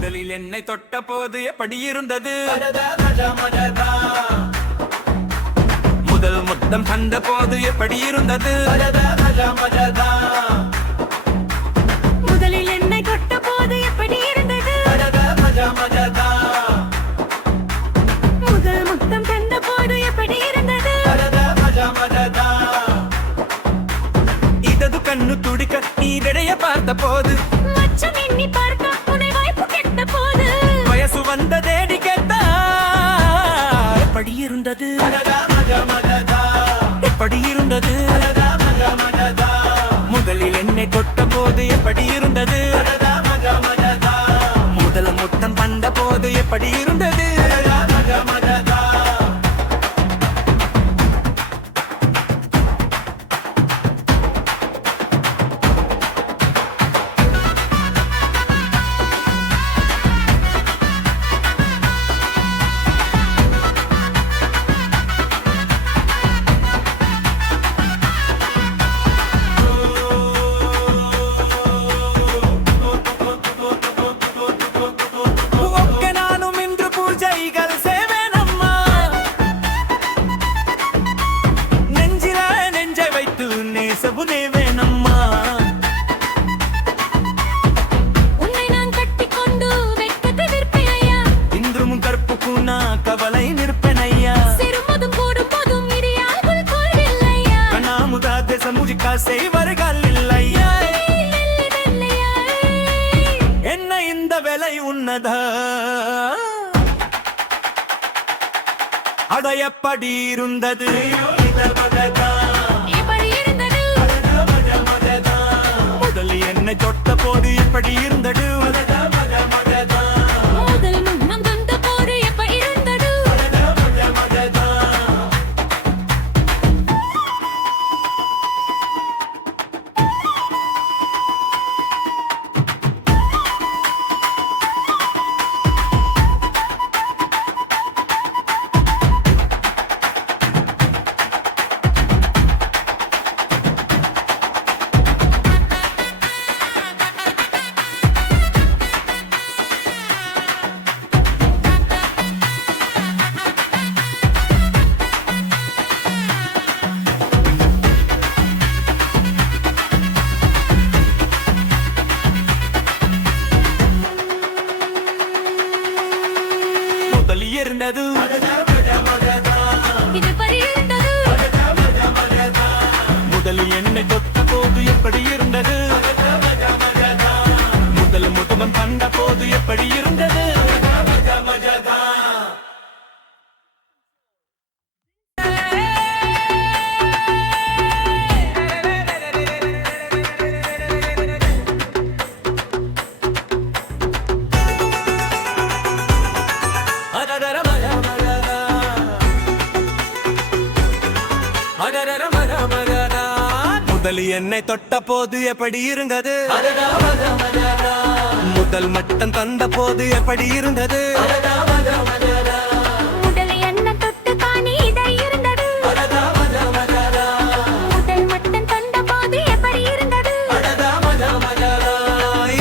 முதலில் என்னை தொட்ட போது எப்படி இருந்தது? முதல் முத்தம் தந்த போது எப்படி இருந்தது? முதலில் என்னை தொட்ட போது எப்படி இருந்தது? முதல் முத்தம் தந்த போது எப்படி இருந்தது? இடது கண்ணு துடிக்க நீடைய பார்த்த போது, மச்சம் எண்ணி பார்க்க உன்னை வாய்ப்பு கெட்ட போது, வயசு வந்த தேடி கேட்டா எப்படி இருந்தது? எப்படி இருந்தது? முதலில் என்னை தொட்ட போது எப்படி இருந்தது? முதல் முத்தம் தந்த போது எப்படி இருந்தது? ಒಕ್ಕೆ ನಾನು ಮಿಂದ್ರು ಪೂಜೈಗಳು ಸೇವೆನಮ್ಮ, ನೆಂಜಿಲ ನೆಂಜ ವೈತು நேசவு நேவேனಮ್ಮ. உன்னை நான் கட்டிக்கொண்டு வெட்கத்தை விற்பேன் ஐயா, இன்றும் கற்புக்கும் நான் கவலை நிற்பேனையா. சிறுமதும் கூடும் போதும் இடியாகுள் கொள்வில்லையா, கண்ணாமுதாத சமுஜிக்கா செய்வர்கள் இல்லையா. என்ன இந்த விலை உன்னதா? அட எப்படி இருந்தது? எப்படி இருந்தது? முதல் என்னை தொட்ட போது எப்படி இருந்தது? முதல் முன்னம் தந்த போது எப்படி இருந்தது? முதல் இருந்தது, இது எப்படி இருந்தது? முதல் என்னை தொட்ட போது எப்படி இருந்தது? முதல் முதுமம் கண்ட போது எப்படி இருந்தது? முதல் என்னை தொட்ட போது எப்படி இருந்தது? முதல் மட்டம் தந்த போது எப்படி இருந்தது? முதல் என்ன தொட்டு காணி இதை இருந்தது? முதல் மட்டம் தந்த போது எப்படி இருந்தது?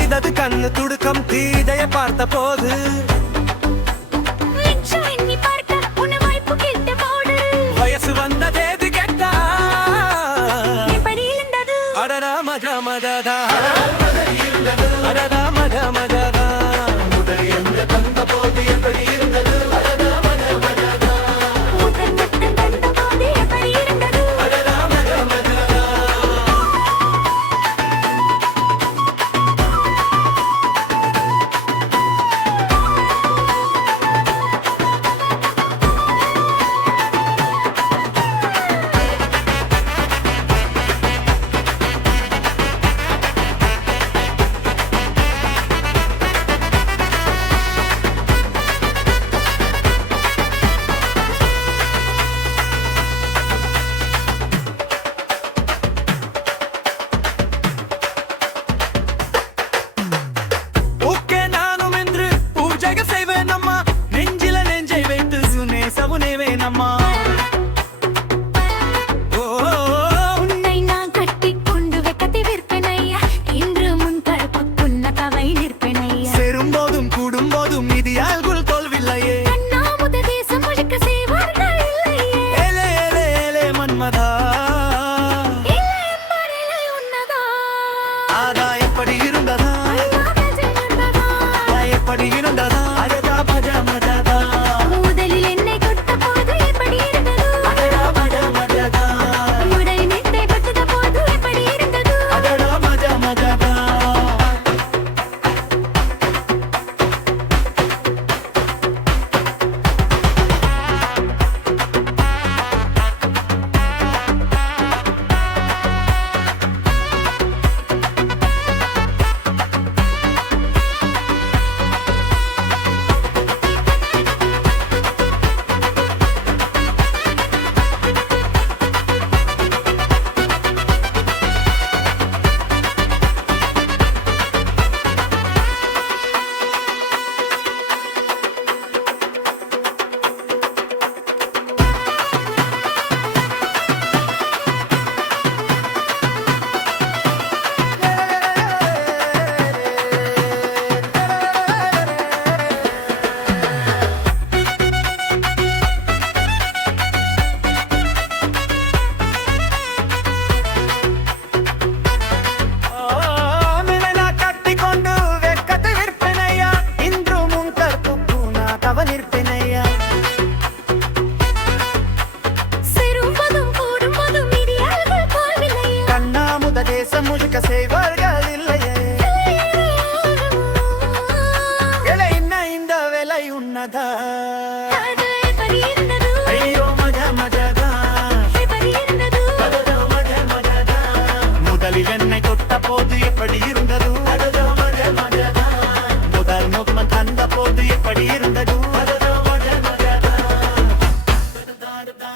இடது கண்ணு துடுக்கம் தீதைய பார்த்த போது, மிச்சம் எண்ணி பார்க்க உன்னை வாய்ப்பு கெட்ட போது, வயசு வந்த தேதி கேட்டா எப்படி இருந்தது? அடடா மஜா மஜாதா, அடடா மஜா மஜாதா. முதல் என்ன தந்த போது எப்படி இருந்தது? முதல் மட்டம் தந்த போது எப்படி இருந்தது?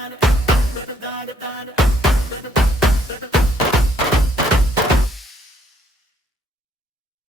தான